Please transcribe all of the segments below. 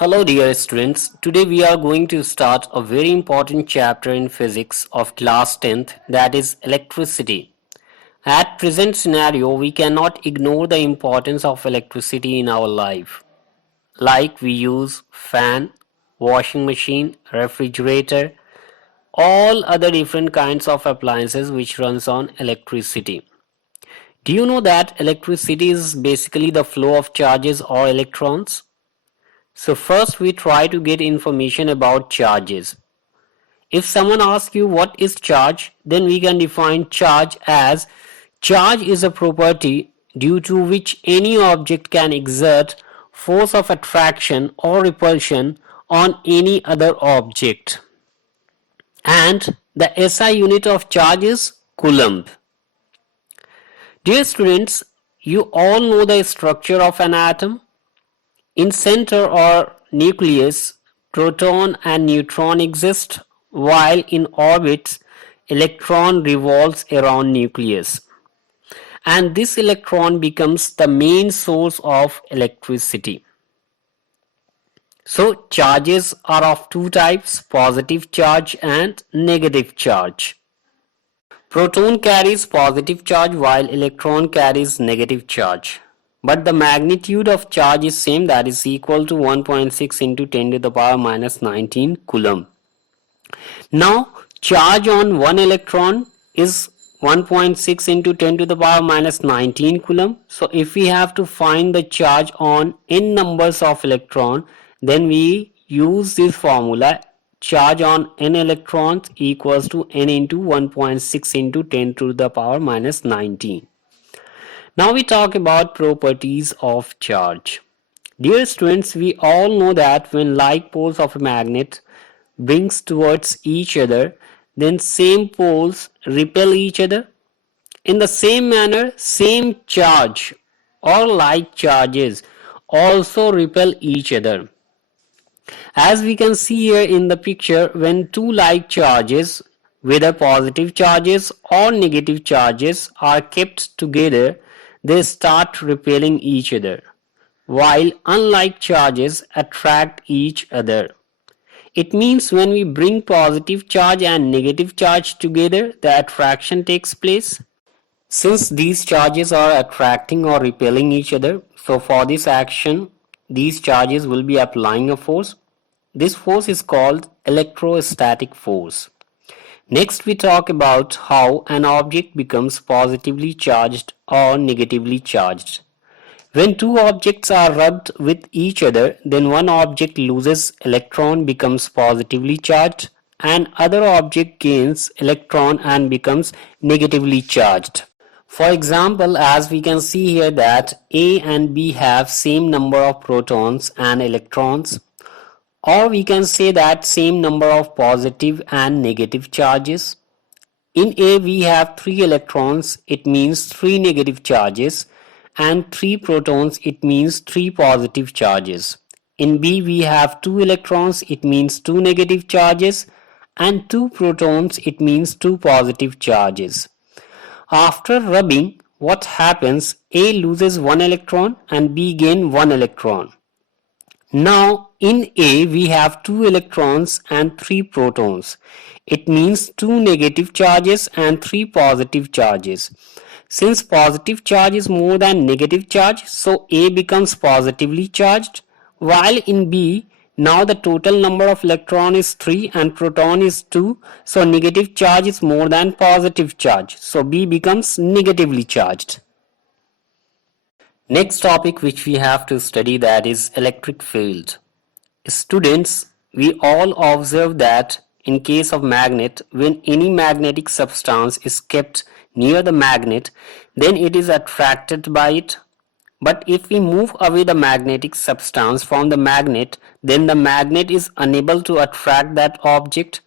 Hello dear students, today we are going to start a very important chapter in physics of class 10th, that is electricity. At present scenario, we cannot ignore the importance of electricity in our life. Like we use fan, washing machine, refrigerator, all other different kinds of appliances which runs on electricity. Do you know that electricity is basically the flow of charges or electrons? So first we try to get information about charges. If someone asks you what is charge, then we can define charge as charge is a property due to which any object can exert force of attraction or repulsion on any other object. And the SI unit of charge is coulomb. Dear students, you all know the structure of an atom. In center or nucleus, proton and neutron exist, while in orbits, electron revolves around nucleus. And this electron becomes the main source of electricity. So charges are of two types, positive charge and negative charge. Proton carries positive charge while electron carries negative charge. But the magnitude of charge is same, that is equal to 1.6 into 10 to the power minus 19 coulomb. Now charge on one electron is 1.6 into 10 to the power minus 19 coulomb. So if we have to find the charge on n numbers of electron, then we use this formula, charge on n electrons equals to n into 1.6 into 10 to the power minus 19. Now we talk about properties of charge. Dear students, we all know that when like poles of a magnet brings towards each other, then same poles repel each other. In the same manner, same charge or like charges also repel each other. As we can see here in the picture, when two like charges, whether positive charges or negative charges, are kept together, they start repelling each other, while unlike charges attract each other. It means when we bring positive charge and negative charge together, the attraction takes place. Since these charges are attracting or repelling each other, so for this action, these charges will be applying a force. This force is called electrostatic force. Next we talk about how an object becomes positively charged or negatively charged. When two objects are rubbed with each other, then one object loses electron, becomes positively charged, and other object gains electron and becomes negatively charged. For example, as we can see here that A and B have same number of protons and electrons, or we can say that same number of positive and negative charges. In A we have 3 electrons, it means 3 negative charges, and 3 protons, it means 3 positive charges. In B we have 2 electrons, it means 2 negative charges, and 2 protons, it means 2 positive charges. After rubbing, what happens? A loses 1 electron and B gain 1 electron. Now in A we have 2 electrons and 3 protons. It means 2 negative charges and 3 positive charges. Since positive charge is more than negative charge, so A becomes positively charged, while in B now the total number of electron is 3 and proton is 2, so negative charge is more than positive charge, so B becomes negatively charged. Next topic which we have to study, that is electric field. Students, we all observe that in case of magnet, when any magnetic substance is kept near the magnet, then it is attracted by it. But if we move away the magnetic substance from the magnet, then the magnet is unable to attract that object.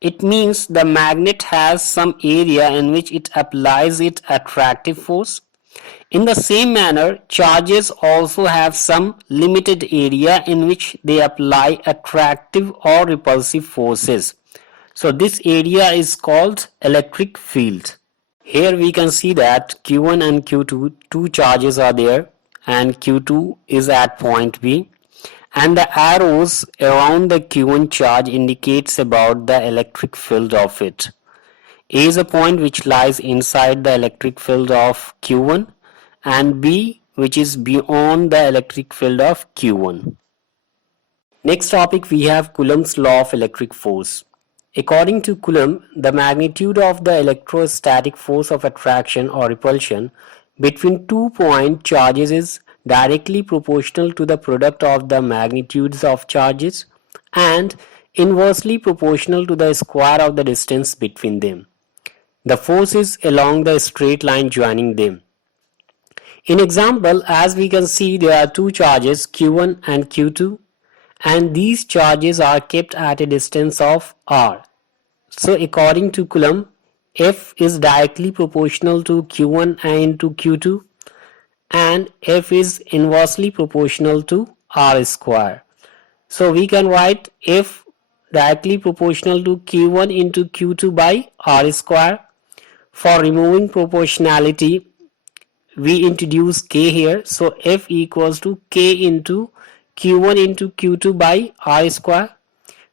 It means the magnet has some area in which it applies its attractive force. In the same manner, charges also have some limited area in which they apply attractive or repulsive forces. So this area is called electric field. Here we can see that Q1 and Q2, two charges are there, and Q2 is at point B, and the arrows around the Q1 charge indicates about the electric field of it. A is a point which lies inside the electric field of Q1 and B which is beyond the electric field of Q1. Next topic we have Coulomb's law of electric force. According to Coulomb, the magnitude of the electrostatic force of attraction or repulsion between 2 point charges is directly proportional to the product of the magnitudes of charges and inversely proportional to the square of the distance between them. The force is along the straight line joining them. In example, as we can see, there are two charges Q1 and Q2 and these charges are kept at a distance of r. So according to Coulomb, F is directly proportional to Q1 into Q2 and F is inversely proportional to r square. So we can write F directly proportional to Q1 into Q2 by r square. For removing proportionality, we introduce K here. So F equals to K into Q1 into Q2 by r square,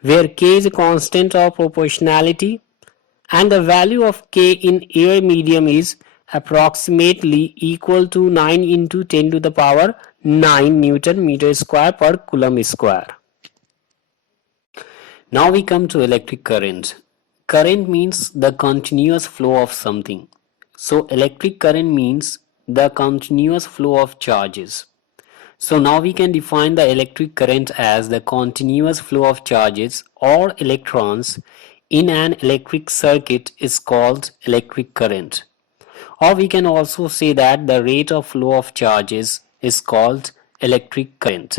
where K is a constant of proportionality and the value of K in air medium is approximately equal to 9 into 10 to the power 9 Newton meter square per Coulomb square. Now we come to electric current. Current means the continuous flow of something. So electric current means the continuous flow of charges. So now we can define the electric current as the continuous flow of charges or electrons in an electric circuit is called electric current. Or we can also say that the rate of flow of charges is called electric current.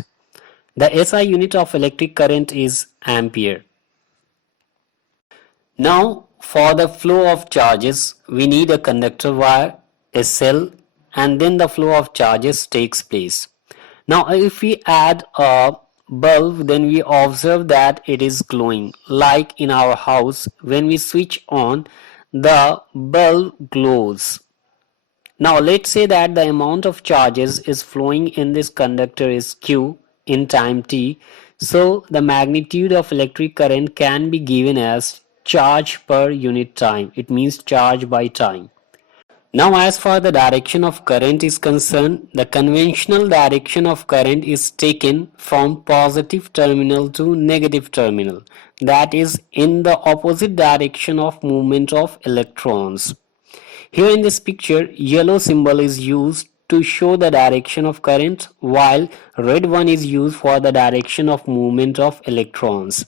The SI unit of electric current is ampere. Now for the flow of charges, we need a conductor wire, a cell, and then the flow of charges takes place. Now if we add a bulb, then we observe that it is glowing. Like in our house, when we switch on, the bulb glows. Now let's say that the amount of charges is flowing in this conductor is Q in time t. So the magnitude of electric current can be given as charge per unit time. It means charge by time. Now as far the direction of current is concerned, the conventional direction of current is taken from positive terminal to negative terminal. That is in the opposite direction of movement of electrons. Here in this picture, yellow symbol is used to show the direction of current while red one is used for the direction of movement of electrons.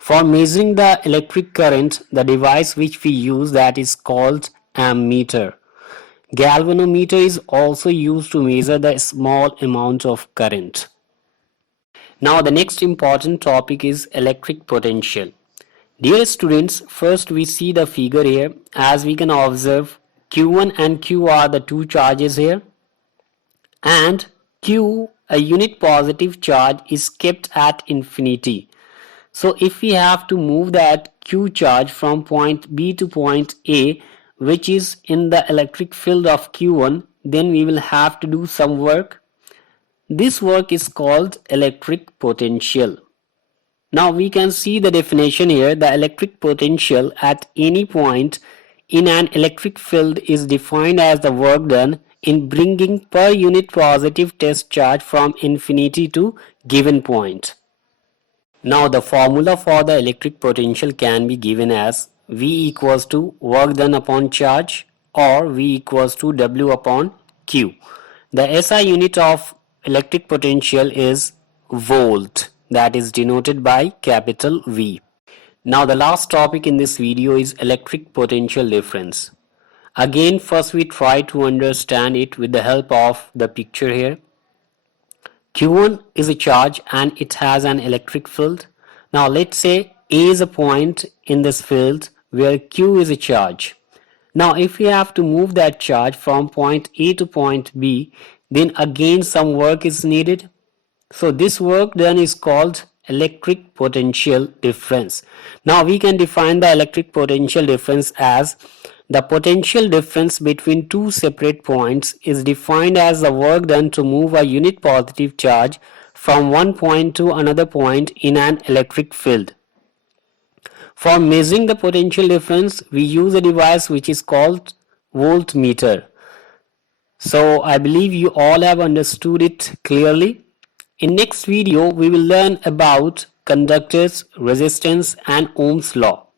For measuring the electric current, the device which we use that is called ammeter. Galvanometer is also used to measure the small amount of current. Now the next important topic is electric potential. Dear students, first we see the figure here. As we can observe, Q1 and Q are the two charges here, and Q, a unit positive charge, is kept at infinity. So if we have to move that Q charge from point B to point A, which is in the electric field of Q1, then we will have to do some work. This work is called electric potential. Now we can see the definition here. The electric potential at any point in an electric field is defined as the work done in bringing per unit positive test charge from infinity to given point. Now the formula for the electric potential can be given as V equals to work done upon charge or V equals to W upon Q. The SI unit of electric potential is volt, that is denoted by capital V. Now the last topic in this video is electric potential difference. Again, first we try to understand it with the help of the picture here. Q1 is a charge and it has an electric field. Now let's say A is a point in this field where Q is a charge. Now if we have to move that charge from point A to point B, then again some work is needed. So this work done is called electric potential difference. Now we can define the electric potential difference as the potential difference between two separate points is defined as the work done to move a unit positive charge from one point to another point in an electric field. For measuring the potential difference, we use a device which is called voltmeter. So I believe you all have understood it clearly. In next video, we will learn about conductors, resistance and Ohm's law.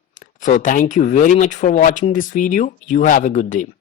So thank you very much for watching this video. You have a good day.